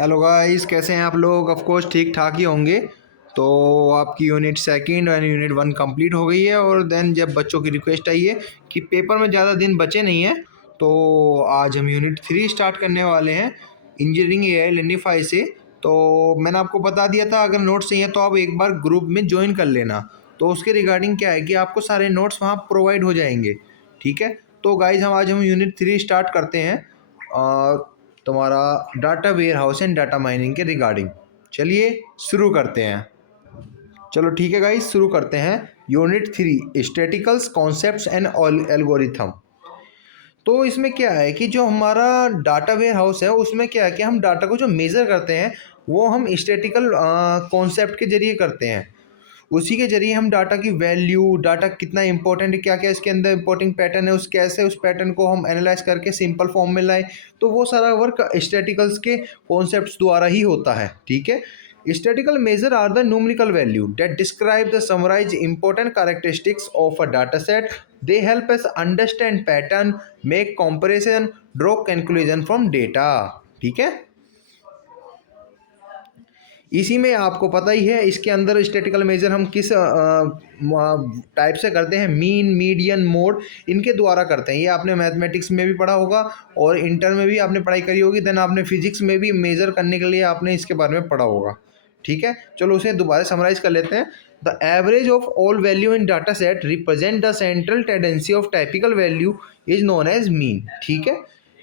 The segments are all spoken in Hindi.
हेलो गाइस, कैसे हैं आप लोग? ऑफ कोर्स ठीक ठाक ही होंगे। तो आपकी यूनिट सेकंड और यूनिट वन कंप्लीट हो गई है। और देन जब बच्चों की रिक्वेस्ट आई है कि पेपर में ज़्यादा दिन बचे नहीं हैं, तो आज हम यूनिट थ्री स्टार्ट करने वाले हैं इंजीनियरिंग एआई लर्निफाई से। तो मैंने आपको बता दिया था, अगर नोट्स चाहिए तो आप एक बार ग्रुप में ज्वाइन कर लेना। तो उसके रिगार्डिंग क्या है कि आपको सारे नोट्स वहाँ प्रोवाइड हो जाएंगे। ठीक है, तो गाइज हम यूनिट थ्री स्टार्ट करते हैं तुम्हारा data warehouse and data mining के रिगार्डिंग। चलिए शुरू करते हैं। चलो ठीक है गाइस, शुरू करते हैं। Unit three statisticals concepts and algorithm. तो इसमें क्या है कि जो हमारा डाटा वेयर हाउस है उसमें क्या है कि हम डाटा को जो मेज़र करते हैं वो हम स्टैटिकल कॉन्सेप्ट के जरिए करते हैं। उसी के जरिए हम डाटा की वैल्यू, डाटा कितना इंपॉर्टेंट है, क्या क्या इसके अंदर इंपॉर्टेंट पैटर्न है, उस कैसे उस पैटर्न को हम एनालाइज करके सिंपल फॉर्म में लाएं। तो वो सारा वर्क स्टैटिकल्स के कॉन्सेप्ट्स द्वारा ही होता है। ठीक है, statistical measure are the numerical value that describe the summarise important characteristics of a data set. They help us understand pattern, make comparison, draw conclusion from data. ठीक है, इसी में आपको पता ही है इसके अंदर स्टैटिकल मेजर हम किस टाइप से करते हैं, मीन, मीडियन, मोड, इनके द्वारा करते हैं। ये आपने मैथमेटिक्स में भी पढ़ा होगा और इंटर में भी आपने पढ़ाई करी होगी। देन आपने फिजिक्स में भी मेजर करने के लिए आपने इसके बारे में पढ़ा होगा। ठीक है, चलो उसे दोबारा समराइज कर लेते हैं। The average of all value in data set represent the central tendency of typical value is known as mean. ठीक है,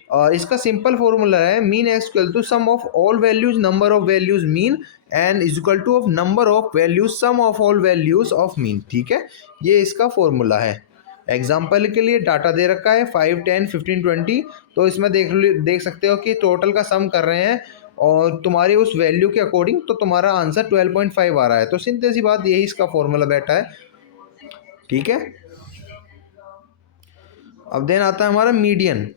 और इसका सिंपल फॉर्मूला है mean is equal to sum of all values number of values mean and is equal to of number of values sum of all values of mean. ठीक है, ये इसका फॉर्मूला है। एग्जाम्पल के लिए डाटा दे रखा है 5, 10, 15, 20। तो इसमें देख सकते हो कि टोटल का सम कर रहे हैं और तुम्हारे उस वैल्यू के अकॉर्डिंग तो तुम्हारा आंसर 12.5 आ रहा है। तो सिंपल सी बात, यही इसका फॉर्मूला बैठा है। ठीक है, अब देन आता है हमारा median.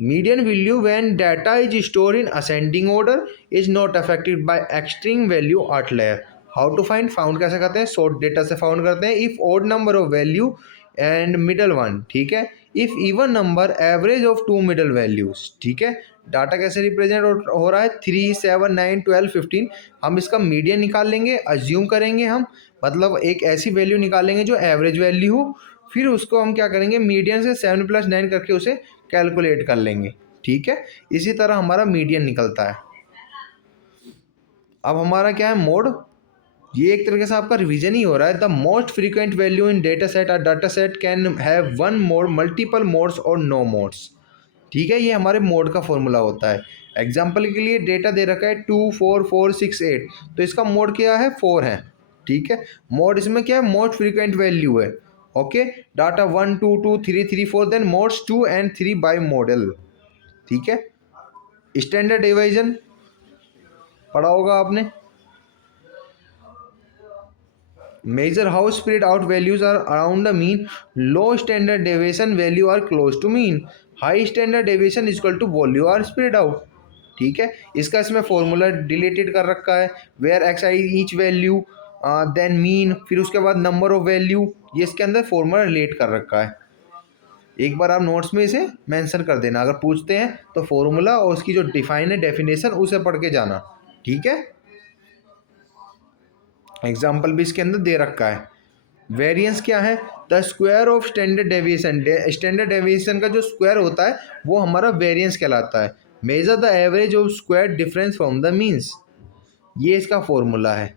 Median value when data is stored in ascending order is not affected by extreme value outlier. How to find? Found कैसे करते हैं? Sort data से found करते हैं। If odd number of value and middle one, ठीक है। If even number, average of two middle values, ठीक है। डाटा कैसे रिप्रेजेंट हो रहा है? 3, 7, 9, 12, 15। हम इसका मीडियन निकाल लेंगे, अज्यूम करेंगे हम, मतलब एक ऐसी वैल्यू निकालेंगे जो एवरेज वैल्यू हो। फिर उसको हम क्या करेंगे, मीडियन से 7 + 9 करके उसे कैलकुलेट कर लेंगे। ठीक है, इसी तरह हमारा मीडियन निकलता है। अब हमारा क्या है, मोड। ये एक तरीके से आपका रिवीजन ही हो रहा है। The most frequent value in data set, are data set can have one mode, multiple modes और नो मोड्स। ठीक है, ये हमारे मोड का फॉर्मूला होता है। एग्जाम्पल के लिए डेटा दे रखा है 2, 4, 4, 6, 8। तो इसका मोड क्या है? 4 है। ठीक है, मोड इसमें क्या है? मोस्ट फ्रीक्वेंट वैल्यू है। Okay, data 1, 2, 2, 3, 3, 4, then modes 2 and 3 bimodal. ठीक है, स्टैंडर्ड डिवीजन पढ़ा होगा आपने। Measure how spread out values are around the mean, low standard deviation value are close to mean, high standard deviation equal to value are spread out. ठीक है, इसका इसमें फॉर्मूला डिलीटेड कर रखा है। Where X I each value, then mean, फिर उसके बाद नंबर ऑफ वैल्यू, ये इसके अंदर फॉर्मूला रिलेट कर रखा है। एक बार आप नोट्स में इसे मेंशन कर देना, अगर पूछते हैं तो फॉर्मूला और उसकी जो डिफाइन है डेफिनेशन उसे पढ़ के जाना। ठीक है, एग्जाम्पल भी इसके अंदर दे रखा है। वेरिएंस क्या है? The square of standard deviation. Standard deviation का जो स्क्वायर होता है वो हमारा वेरिएंस कहलाता है। Measure the average of square difference from the means, ये इसका फॉर्मूला है।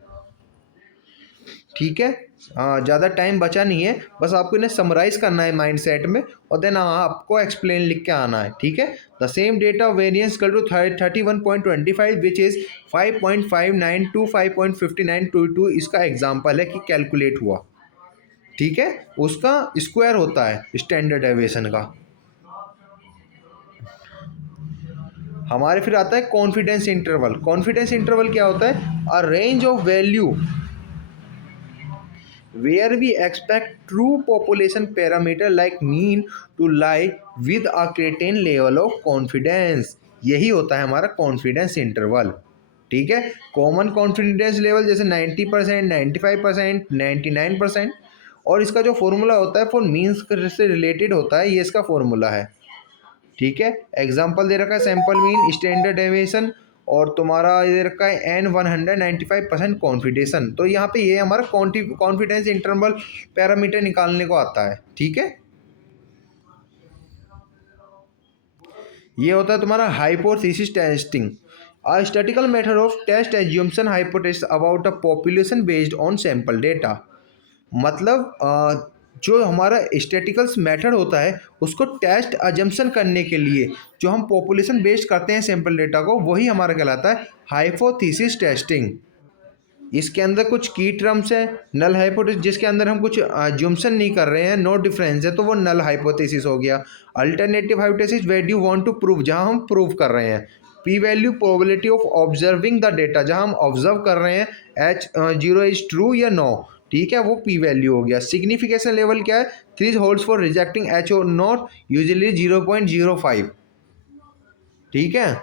ठीक है, हाँ, ज़्यादा टाइम बचा नहीं है, बस आपको इन्हें समराइज करना है माइंड सेट में और देन आपको एक्सप्लेन लिख के आना है। ठीक है, द सेम डेटा वेरिएंस कल टू 31.25 विच इज़ 5.59 टू 5.5922। इसका एग्जाम्पल है कि कैलकुलेट हुआ। ठीक है, उसका स्क्वायर होता है स्टैंडर्ड डेविएशन का। हमारे फिर आता है कॉन्फिडेंस इंटरवल। कॉन्फिडेंस इंटरवल क्या होता है? अ range of value where we expect true population parameter like mean to lie with a certain level of confidence। यही होता है हमारा कॉन्फिडेंस इंटरवल। ठीक है, कॉमन कॉन्फिडेंस लेवल जैसे 90%, 95%, 99%। और इसका जो फॉर्मूला होता है फॉर मीन्स से रिलेटेड होता है, ये इसका फॉर्मूला है। ठीक है, एग्जाम्पल दे रखा है सैम्पल मीन, स्टैंडर्ड डेविएशन और तुम्हारा इधर का N195% कॉन्फिडेंसन। तो यहाँ पे ये हमारा कॉन्फिडेंस इंटरवल पैरामीटर निकालने को आता है, ठीक है। ये होता है तुम्हारा hypothesis testing, a statistical method of test assumption hypothesis about a population based on sample data. मतलब जो हमारा स्टैटिकल्स मेथड होता है उसको टेस्ट अजम्पशन करने के लिए जो हम पॉपुलेशन बेस्ड करते हैं सैंपल डेटा को, वही हमारा कहलाता है हाइपोथेसिस टेस्टिंग। इसके अंदर कुछ की टर्म्स है। नल हाइपोथेसिस जिसके अंदर हम कुछ अजम्पशन नहीं कर रहे हैं, नो डिफरेंस है, तो वो नल हाइपोथेसिस हो गया। Alternative hypothesis where you want to prove, जहां हम प्रूव कर रहे हैं। P value probability of observing the data, जहां हम ऑब्जर्व कर रहे हैं H0 इज ट्रू या नो, ठीक है, वो पी वैल्यू हो गया। सिग्निफिकेशन लेवल क्या है, 3 होल्ड्स फॉर रिजेक्टिंग एच और नॉट यूजुअली 0.05, ठीक है।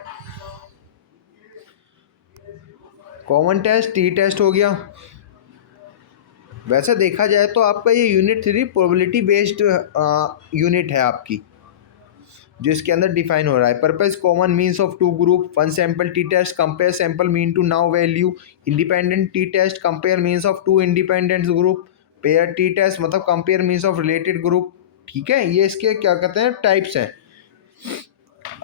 कॉमन टेस्ट टी टेस्ट हो गया। वैसे देखा जाए तो आपका ये यूनिट 3 प्रोबेबिलिटी बेस्ड यूनिट है आपकी, जो इसके अंदर डिफाइन हो रहा है। Purpose common means of two group, one sample t test compare sample mean to known value, independent t test compare means of two independent group, pair t test मतलब compare means of related group, ठीक है। ये इसके क्या कहते हैं टाइप्स हैं।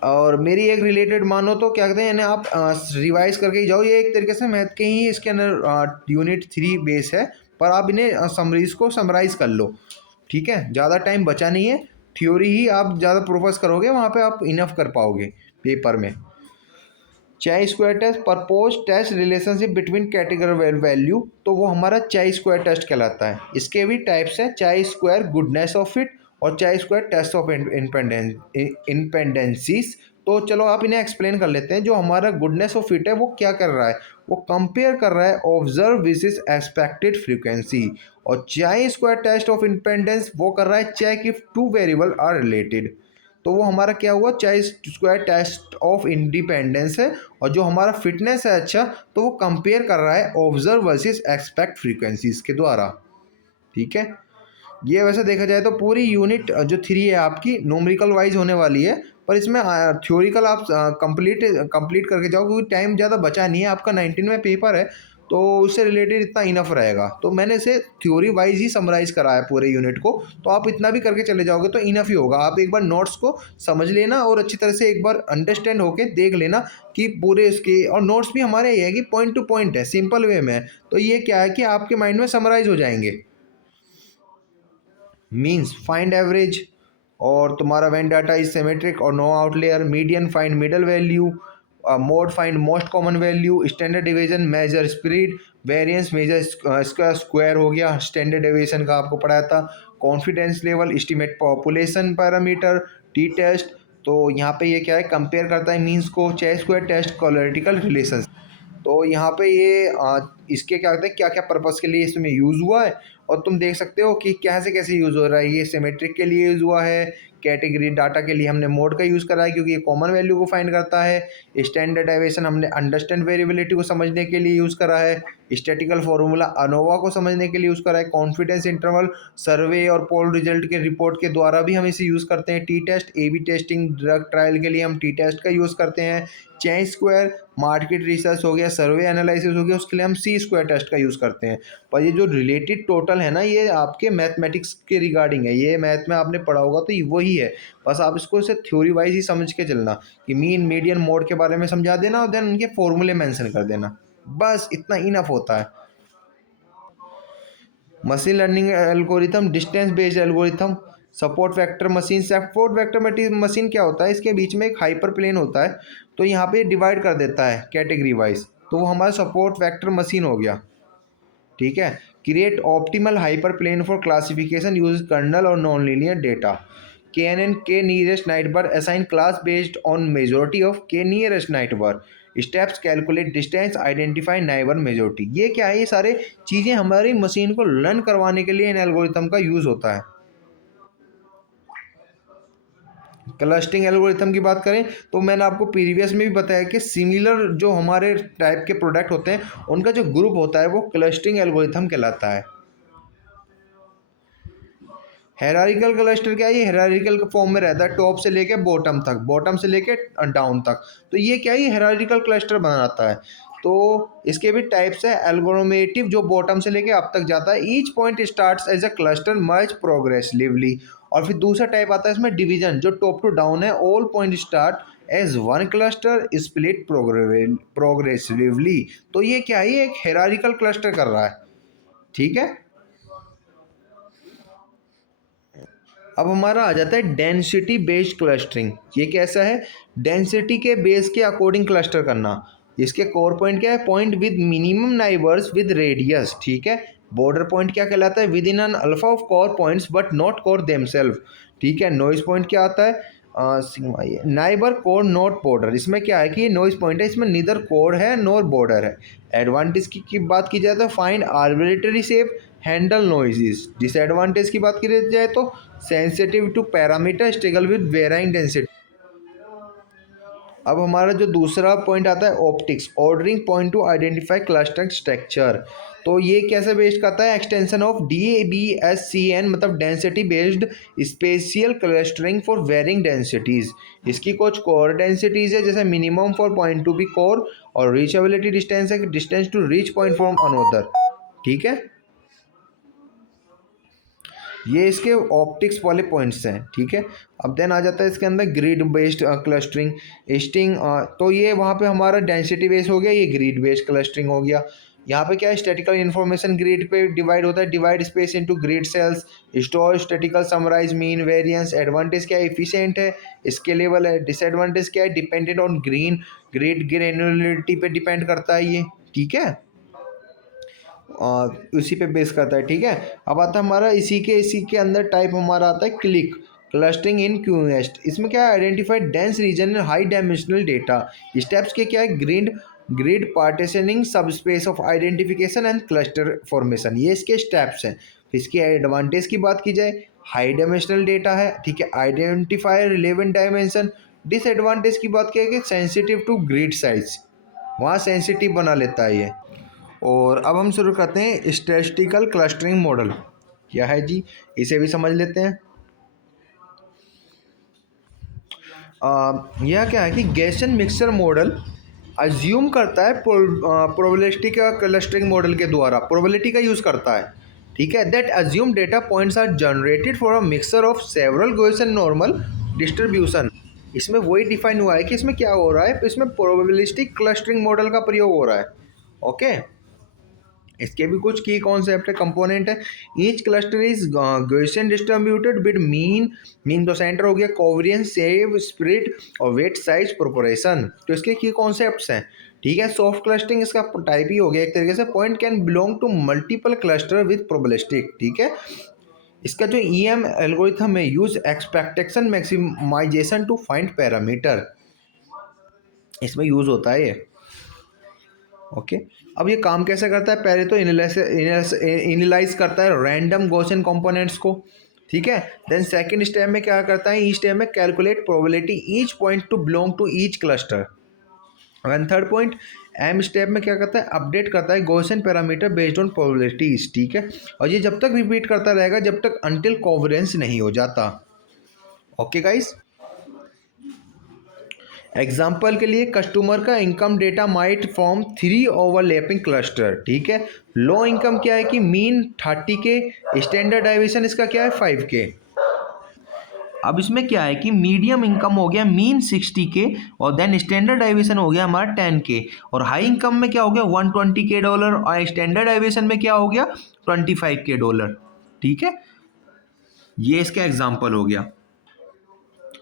और मेरी एक रिलेटेड मानो तो क्या कहते हैं इन्हें आप रिवाइज करके ही जाओ, ये एक तरीके से मैथ के ही इसके अंदर यूनिट 3 बेस है, पर आप इन्हें समरीज को समराइज कर लो, ठीक है। ज़्यादा टाइम बचा नहीं है, थ्योरी ही आप ज़्यादा प्रोफोस करोगे वहाँ पे आप इनफ कर पाओगे पेपर में। Chi square test purpose test relationship between category value, तो वो हमारा चाई स्क्वायर टेस्ट कहलाता है। इसके भी टाइप्स हैं, चाई स्क्वायर गुडनेस ऑफ फिट और चाई स्क्वायर टेस्ट ऑफ इंडिपेंडेंसीज। तो चलो आप इन्हें एक्सप्लेन कर लेते हैं। जो हमारा गुडनेस ऑफ फिट है वो क्या कर रहा है, वो कंपेयर कर रहा है ऑब्जर्व विसेस एक्सपेक्टेड फ्रीक्वेंसी। और चाई स्क्वायर टेस्ट ऑफ इंडिपेंडेंस वो कर रहा है check if two variable are related. तो वो हमारा क्या हुआ, चाहे स्क्वायर टेस्ट ऑफ इंडिपेंडेंस है। और जो हमारा फिटनेस है अच्छा, तो वो कंपेयर कर रहा है ऑब्जर्व वर्सेस एक्सपेक्ट फ्रीक्वेंसीज के द्वारा, ठीक है। ये वैसे देखा जाए तो पूरी यूनिट जो 3 है आपकी न्यूमेरिकल वाइज होने वाली है, पर इसमें थ्योरिकल आप कंप्लीट करके जाओ, क्योंकि टाइम ज़्यादा बचा नहीं है आपका, 19 में पेपर है, तो उससे रिलेटेड इतना इनफ रहेगा। तो मैंने इसे थ्योरी वाइज ही समराइज़ करा है पूरे यूनिट को, तो आप इतना भी करके चले जाओगे तो इनफ ही होगा। आप एक बार नोट्स को समझ लेना और अच्छी तरह से एक बार अंडरस्टैंड होके देख लेना कि पूरे इसके, और नोट्स भी हमारे ये है कि पॉइंट टू पॉइंट है, सिंपल वे में है, तो ये क्या है कि आपके माइंड में समराइज हो जाएंगे। मीन्स फाइंड एवरेज, और तुम्हारा व्हेन डाटा इज सिमेट्रिक और no outlier, median find middle value, mode find most common value, standard division measure spread, variance measure इसका स्क्वायर हो गया, स्टैंडर्ड डिवीजन का आपको पढ़ाया था। Confidence level estimate population parameter, T test. तो यहाँ पे ये क्या है, कंपेयर करता है मीन्स को, चाई स्क्वायर टेस्ट कोलरिटिकल रिलेशन। तो यहाँ पे ये इसके क्या कहते हैं क्या क्या पर्पस के लिए इसमें यूज़ हुआ है, और तुम देख सकते हो कि कैसे कैसे यूज़ हो रहा है। ये सिमेट्रिक के लिए यूज़ हुआ है, कैटेगरी डाटा के लिए हमने मोड का यूज़ करा है क्योंकि ये कॉमन वैल्यू को फाइंड करता है, स्टैंडर्ड डेविएशन हमने अंडरस्टैंड वेरिएबिलिटी को समझने के लिए यूज़ करा है, स्टैटिकल फार्मूला अनोवा को समझने के लिए यूज़ करा है, कॉन्फिडेंस इंटरवल सर्वे और पोल रिजल्ट के रिपोर्ट के द्वारा भी हम इसे यूज़ करते हैं, T test A B testing drug trial के लिए हम टी टेस्ट का यूज़ करते हैं, चाई स्क्वायर मार्केट रिसर्च हो गया, सर्वे एनालिसिस हो गया, उसके लिए हम सी स्क्वायर टेस्ट का यूज़ करते हैं। पर ये जो रिलेटेड टोटल है ना, ये आपके मैथमेटिक्स के रिगार्डिंग है, ये मैथ में आपने पढ़ा होगा तो ये वही है। बस आप इसको इसे थ्योरी वाइज ही समझ के चलना कि मीन मीडियन मोड के बारे में समझा देना और देन उनके फॉर्मूले मेंशन कर देना, बस इतना इनफ होता है। Machine learning algorithm, distance based algorithm, support vector machine. Support vector machine क्या होता है, इसके बीच में एक हाइपर प्लेन होता है, तो यहाँ पे डिवाइड कर देता है कैटेगरी वाइज, तो वो हमारा सपोर्ट वेक्टर मशीन हो गया, ठीक है। Create optimal hyper plane for classification use kernel और non linear data. K N N K nearest neighbour assign class based on majority of K nearest neighbour, steps calculate distance identify neighbour majority. ये क्या है, ये सारे चीज़ें हमारी मशीन को लर्न करवाने के लिए इन एल्गोरिथम का यूज़ होता है। क्लस्टरिंग एल्गोरिथम की बात करें तो मैंने आपको प्रीवियस में भी बताया कि सिमिलर जो हमारे टाइप के प्रोडक्ट होते हैं उनका जो ग्रुप होता है वो क्लस्टरिंग एल्गोरिथम कहलाता है। हेरारिकल क्लस्टर क्या है, ये हेरारिकल के फॉर्म में रहता है, टॉप से लेके बॉटम तक, बॉटम से लेके डाउन तक। तो ये क्या है, ये हेरारिकल क्लस्टर बनाता है। तो इसके भी टाइप्स है, एल्गोनोमेटिव जो बॉटम से लेके अप तक जाता है, each point starts as a cluster merge progressively. और फिर दूसरा टाइप आता है इसमें डिवीजन, जो टॉप टू डाउन है, all point start as one cluster split progressively. तो ये क्या है, ये एक हेरारिकल क्लस्टर कर रहा है, ठीक है। अब हमारा आ जाता है डेंसिटी बेस्ड क्लस्टरिंग। ये कैसा है, डेंसिटी के बेस के अकॉर्डिंग क्लस्टर करना। इसके कोर पॉइंट क्या है, point with minimum neighbours with radius, ठीक है। बॉर्डर पॉइंट क्या कहलाता है, within an alpha of core points but not core themselves, ठीक है। नॉइज पॉइंट क्या आता है, नाइबर कोर नॉट बॉर्डर। इसमें क्या है कि ये नॉइज पॉइंट है, इसमें नीदर कोर है नॉर बॉर्डर है। एडवांटेज की बात की जाए तो find arbitrary shape, handle noises. Disadvantage की बात की जाए तो sensitive to parameter, struggle with varying density. अब हमारा जो दूसरा पॉइंट आता है OPTICS, ordering point to identify cluster structure. तो ये कैसे बेस्ड करता है, एक्सटेंशन ऑफ DBSCN, मतलब density based spatial clustering for varying densities. इसकी कुछ कोर डेंसिटीज है, जैसे minimum for point to be core, और रीचेबिलिटी डिस्टेंस है, distance to reach point from another, ठीक है। ये इसके ऑप्टिक्स वाले पॉइंट्स हैं, ठीक है। अब देन आ जाता है इसके अंदर ग्रिड बेस्ड क्लस्टरिंग स्टिंग। तो ये वहाँ पे हमारा डेंसिटी बेस्ड हो गया, ये ग्रिड बेस्ड क्लस्टरिंग हो गया। यहाँ पे क्या है, स्टैटिकल इन्फॉर्मेशन ग्रिड पे डिवाइड होता है, divide space into grid cells, store statistical summarise mean variance. Advantage क्या है, इफिशिएंट है, स्केलेबल है। डिसएडवांटेज क्या है, dependent on green grid granularity पे डिपेंड करता है ये, ठीक है। उसी पे बेस करता है, ठीक है। अब आता है हमारा इसी के अंदर टाइप हमारा आता है क्लिक क्लस्टरिंग इन क्यूएस्ट। इसमें क्या है, identify dense region high dimensional data. Steps के क्या है, grid grid partitioning, subspace of identification and cluster formation, ये इसके स्टेप्स हैं। इसके एडवांटेज की बात की जाए, हाई डायमेंशनल डेटा है, ठीक है, आइडेंटिफाई रिलेवेंट डायमेंशन। डिसएडवांटेज की बात की कि सेंसिटिव टू ग्रिड साइज, वहाँ सेंसिटिव बना लेता है ये। और अब हम शुरू करते हैं स्टैटिस्टिकल क्लस्टरिंग मॉडल। क्या है जी, इसे भी समझ लेते हैं। यह क्या है कि गैसन मिक्सचर मॉडल अज्यूम करता है प्रोबेबिलिटी का क्लस्टरिंग मॉडल के द्वारा, प्रोबेबिलिटी का यूज़ करता है, ठीक है। That assume data points are generated for a mixture of several Gaussian normal distribution. इसमें वही डिफाइन हुआ है कि इसमें क्या हो रहा है, इसमें प्रोबेबिलिस्टिक क्लस्टरिंग मॉडल का प्रयोग हो रहा है, ओके। इसके भी कुछ की कॉन्सेप्ट है, कंपोनेंट है। Each cluster is Gaussian distributed with mean, mean तो सेंटर हो गया, कोवेरियंस, सेव, स्प्लिट और वेट साइज प्रोपोर्शन। तो इसके की कॉन्सेप्ट्स हैं, ठीक है। सॉफ्ट क्लस्टरिंग इसका टाइप ही हो गया एक तरीके से, point can belong to multiple cluster with probabilistic, ठीक है। इसका जो EM एल्गोरिथम है, use expectation maximisation to find parameter, इसमें यूज होता है ये, ओके। अब ये काम कैसे करता है, पहले तो इनिलाइज करता है रैंडम गॉसियन कंपोनेंट्स को, ठीक है। देन सेकंड स्टेप में क्या करता है, ईच स्टेप में calculate probability each point to belong to each cluster. And third point, M step में क्या करता है, अपडेट करता है Gaussian parameter based on probabilities, ठीक है। और ये जब तक रिपीट करता रहेगा जब तक अनटिल कोवेरेंस नहीं हो जाता, ओके गाइस। एग्जाम्पल के लिए, कस्टमर का income data might from 3 overlapping cluster, ठीक है। लो इनकम क्या है कि मीन 30K, स्टैंडर्ड डेविएशन इसका क्या है 5K। अब इसमें क्या है कि मीडियम इनकम हो गया मीन 60K, और देन स्टैंडर्ड डेविएशन हो गया हमारा 10K, और हाई इनकम में क्या हो गया $120K, और स्टैंडर्ड डेविएशन में क्या हो गया $25K, ठीक है। ये इसका एग्जाम्पल हो गया।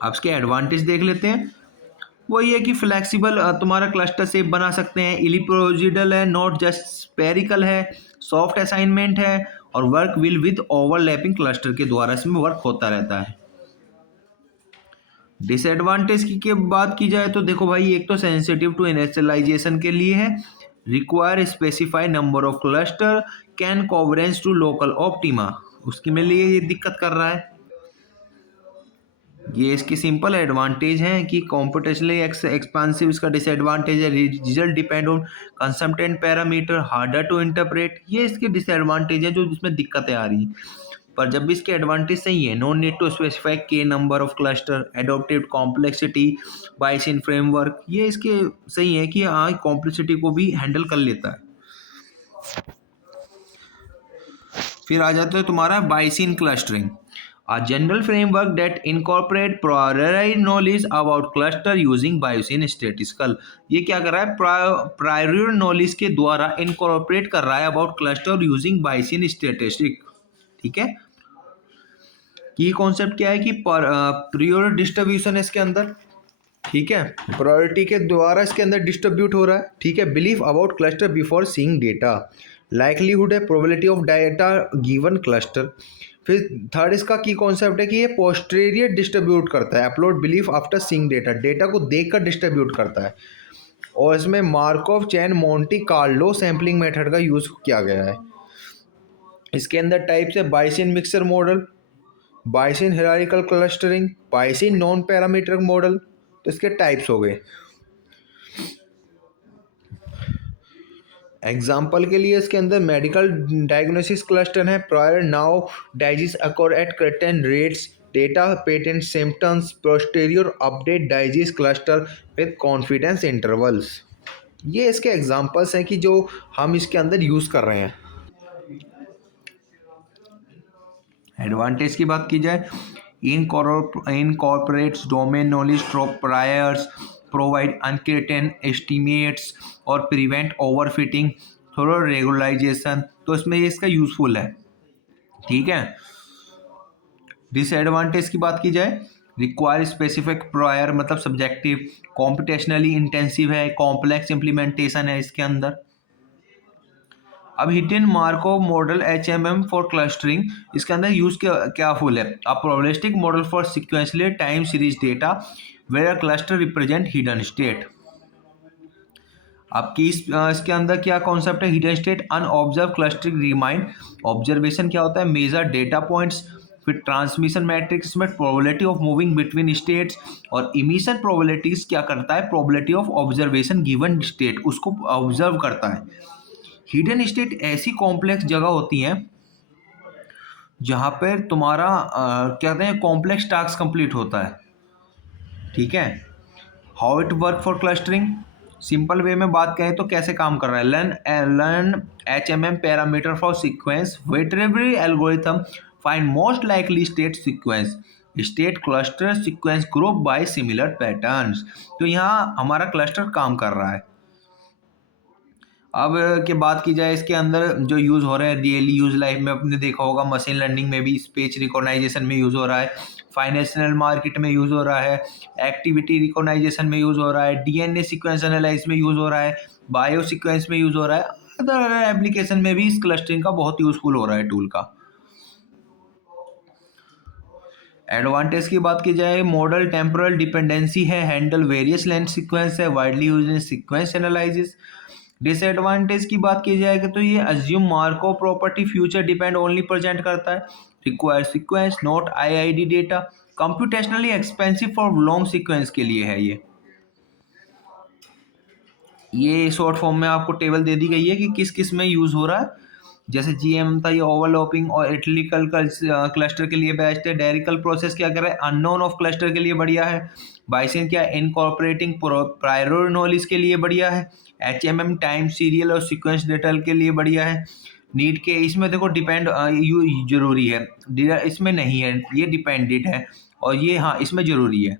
अब इसके एडवांटेज देख लेते हैं। वही है कि फ्लेक्सिबल तुम्हारा क्लस्टर शेप बना सकते हैं, इलिप्रोजिडल है, नॉट जस्ट स्पेरिकल है, सॉफ्ट असाइनमेंट है, और work will with overlapping cluster के द्वारा इसमें वर्क होता रहता है। डिसएडवांटेज की बात की जाए तो देखो भाई, एक तो सेंसिटिव टू इनिशियलाइजेशन के लिए है, require specify number of cluster, can converge to local optima, उसके में लिए ये दिक्कत कर रहा है। ये इसकी सिंपल एडवांटेज हैं कि कॉम्पिटिशनली एक्सपेंसिव, इसका डिसएडवांटेज है result depend on consistent parameter, harder to interpret, ये इसके डिसएडवांटेज है जो जिसमें दिक्कतें आ रही हैं। पर जब भी इसके एडवांटेज सही है, no need to specify K number of cluster, adopted complexity, Bayesian framework, ये इसके सही है कि हाँ कॉम्प्लेक्सिटी को भी हैंडल कर लेता है। फिर आ जाता है तुम्हारा बाइसिन clustering, a general framework that incorporate prior knowledge about cluster using Bayesian statistical। ये क्या कर रहा है, प्रायर नॉलेज के द्वारा इनकॉर्पोरेट कर रहा है about cluster using Bayesian statistic. ठीक है, की कॉन्सेप्ट क्या है कि प्रियोर डिस्ट्रीब्यूशन है इसके अंदर। ठीक है, प्रायोरिटी के द्वारा इसके अंदर डिस्ट्रीब्यूट हो रहा है। ठीक है, believe about cluster before seeing data, likelihood है, probability of data given cluster. फिर थर्ड इसका की कॉन्सेप्ट है कि ये पोस्टेरियर डिस्ट्रीब्यूट करता है, update belief after seeing data, data को देखकर डिस्ट्रीब्यूट करता है। और इसमें Markov chain Monte Carlo sampling method का यूज़ किया गया है। इसके अंदर टाइप्स है Bayesian mixture model, Bayesian hierarchical clustering, Bayesian non parametric model. तो इसके टाइप्स हो गए। एग्जाम्पल के लिए इसके अंदर मेडिकल डायग्नोसिस क्लस्टर है, prior known diseases occur at certain rates, data patient symptoms, posterior update diseases cluster with confidence intervals. ये इसके एग्जाम्पल्स हैं कि जो हम इसके अंदर यूज़ कर रहे हैं। एडवांटेज की बात की जाए, incorporates domain knowledge priors, provide uncertain estimates और प्रिवेंट ओवरफिटिंग थ्रू रेगुलराइजेशन। तो इसमें ये इसका यूजफुल है। ठीक है, डिसएडवांटेज की बात की जाए, रिक्वायर स्पेसिफिक प्रायर मतलब सब्जेक्टिव, कॉम्पिटेशनली इंटेंसिव है, कॉम्प्लेक्स इम्प्लीमेंटेशन है इसके अंदर। अब hidden Markov model HMM for clustering, इसके अंदर यूज क्या फुल है, a probabilistic model for sequential time series data where cluster represent hidden state. आपकी इसके अंदर क्या कॉन्सेप्ट है, hidden state unobserved clustering remind, observation क्या होता है, मेजर डेटा पॉइंट्स। फिर ट्रांसमिशन मैट्रिक्स में probability of moving between states, और इमिशन प्रोबेबिलिटीज क्या करता है, probability of observation given state, उसको ऑब्जर्व करता है। हिडन स्टेट ऐसी कॉम्प्लेक्स जगह होती हैं जहाँ पर तुम्हारा क्या कहते हैं कॉम्प्लेक्स टास्क कंप्लीट होता है। ठीक है, how it work for clustering, simple way में बात करें तो कैसे काम कर रहा है, learn HMM parameter for sequence Viterbi algorithm find most likely state sequence, state cluster sequence group by similar patterns. तो यहाँ हमारा क्लस्टर काम कर रहा है। अब की बात की जाए, इसके अंदर जो यूज़ हो रहे हैं डेली यूज़ लाइफ में, आपने देखा होगा मशीन लर्निंग में भी स्पीच रिकॉग्नाइजेशन में यूज़ हो रहा है, फाइनेंशियल मार्केट में यूज़ हो रहा है, एक्टिविटी रिकॉग्नाइजेशन में यूज़ हो रहा है, DNA सीक्वेंस एनालाइज में यूज़ हो रहा है, बायो सीक्वेंस में यूज़ हो रहा है, अदर एप्लीकेशन में भी इस क्लस्टरिंग का बहुत यूज़फुल हो रहा है टूल का। एडवांटेज की बात की जाए, मॉडल टेम्पोरल डिपेंडेंसी है, हैंडल वेरियस लेंथ सीक्वेंस है, widely use in sequence analysis. Disadvantage की बात की जाए तो ये assume Markov property future depend only present करता है, require sequence not IID data, computationally expensive for long sequence के लिए है। ये शॉर्ट फॉर्म में आपको टेबल दे दी गई है कि किस किस में यूज़ हो रहा है। जैसे GM था, ये ओवरलैपिंग और एलिप्टिकल क्लस्टर के लिए बेस्ट है। डायरेक्टल प्रोसेस क्या कर रहा है, अननोन ऑफ क्लस्टर के लिए बढ़िया है। बाइसिन क्या, इनकॉर्पोरेटिंग प्रायर नॉलेज के लिए बढ़िया है। HMM टाइम सीरियल और सीक्वेंस डेटा के लिए बढ़िया है। नीड के इसमें देखो डिपेंड जरूरी है, इसमें नहीं है, ये डिपेंडेंट है, और ये हाँ इसमें ज़रूरी है।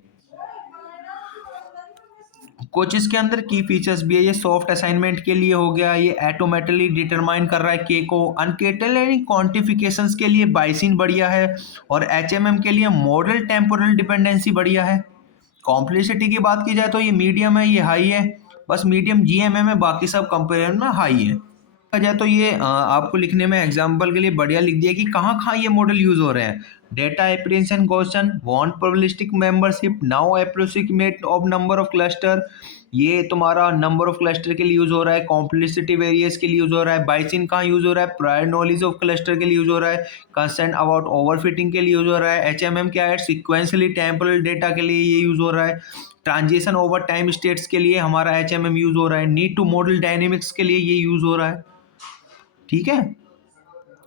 कुछ इसके अंदर की फीचर्स भी है, ये सॉफ्ट असाइनमेंट के लिए हो गया, ये ऑटोमेटिकली डिटरमाइन कर रहा है के को, अनकेटल क्वांटिफिकेशंस के लिए बाइसिन बढ़िया है, और HMM के लिए मॉडल टेम्पोरल डिपेंडेंसी बढ़िया है। कॉम्प्लेक्सिटी की बात की जाए तो ये मीडियम है, ये हाई है, बस मीडियम GMM है, बाकी सब कंपेरिजन में हाई है। देखा जाए तो ये आपको लिखने में एग्जाम्पल के लिए बढ़िया लिख दिया कि कहाँ कहाँ ये मॉडल यूज हो रहे हैं। Data apprehension question, want probabilistic membership, now approximate of number of cluster, ये तुम्हारा नंबर ऑफ क्लस्टर के लिए यूज हो रहा है। कॉम्प्लेक्सिटी वेरियस के लिए यूज हो रहा है। बाइसिन कहाँ यूज हो रहा है, प्रायर नॉलेज ऑफ क्लस्टर के लिए यूज हो रहा है। कंसर्न अबाउट ओवरफिटिंग के लिए यूज हो रहा है। HMM क्या है, सिक्वेंशली टेम्पोरल डेटा के लिए ये यूज हो रहा है। ट्रांजिशन ओवर टाइम स्टेट्स के लिए हमारा HMM यूज हो रहा है। नीड टू मॉडल डायनेमिक्स के लिए ये यूज हो रहा है। ठीक है,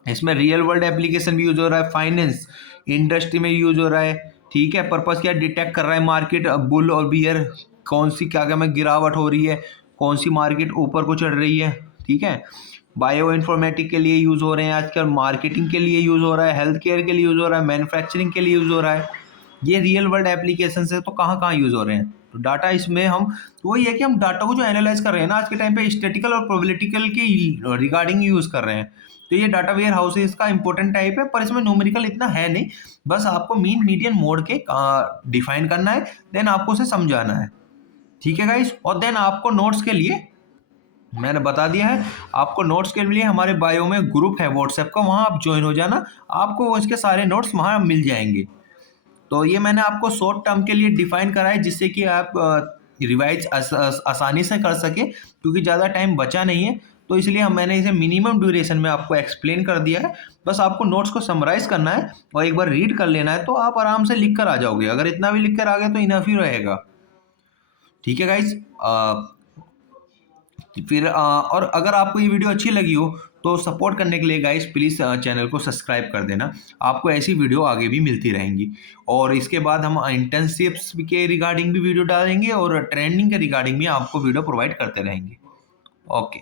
इसमें रियल वर्ल्ड एप्लीकेशन भी यूज हो रहा है, फाइनेंस इंडस्ट्री में यूज हो रहा है। ठीक है, पर्पस क्या डिटेक्ट कर रहा है मार्केट बुल और बियर, कौन सी क्या क्या में गिरावट हो रही है, कौन सी मार्केट ऊपर को चढ़ रही है। ठीक है, बायो इन्फॉर्मेटिक के लिए यूज हो रहे हैं आजकल, मार्केटिंग के लिए यूज हो रहा है, हेल्थ केयर के लिए यूज हो रहा है, मैन्युफैक्चरिंग के लिए यूज हो रहा है। ये रियल वर्ल्ड एप्लीकेशन है, तो कहाँ कहाँ यूज हो रहे हैं। तो डाटा इसमें हम तो वही है कि हम डाटा को जो एनालाइज कर रहे हैं ना आज के टाइम पे स्टैटिकल और प्रोबेबिलिटिकल के रिगार्डिंग यूज कर रहे हैं। तो ये डाटा वेयर हाउसेस का इंपॉर्टेंट टाइप है, पर इसमें न्यूमेरिकल इतना है नहीं। बस आपको मीन मीडियन मोड के डिफाइन करना है, देन आपको उसे समझाना है। ठीक है गाइस, और देन आपको नोट्स के लिए मैंने बता दिया है, आपको नोट्स के लिए हमारे बायो में ग्रुप है व्हाट्सएप का, वहाँ आप ज्वाइन हो जाना, आपको वो इसके सारे नोट्स वहाँ मिल जाएंगे। तो ये मैंने आपको शॉर्ट टर्म के लिए डिफाइन करा है, जिससे कि आप रिवाइज आसानी से कर सके, क्योंकि ज़्यादा टाइम बचा नहीं है। तो इसलिए मैंने इसे मिनिमम ड्यूरेशन में आपको एक्सप्लेन कर दिया है। बस आपको नोट्स को समराइज करना है और एक बार रीड कर लेना है, तो आप आराम से लिख कर आ जाओगे। अगर इतना भी लिख कर आ गए तो इनफ ही रहेगा। ठीक है गाइज, फिर और अगर आपको ये वीडियो अच्छी लगी हो तो सपोर्ट करने के लिए गाइस प्लीज़ चैनल को सब्सक्राइब कर देना। आपको ऐसी वीडियो आगे भी मिलती रहेंगी। और इसके बाद हम इंटर्नशिप्स के रिगार्डिंग भी वीडियो डालेंगे और ट्रेनिंग के रिगार्डिंग भी आपको वीडियो प्रोवाइड करते रहेंगे। ओके।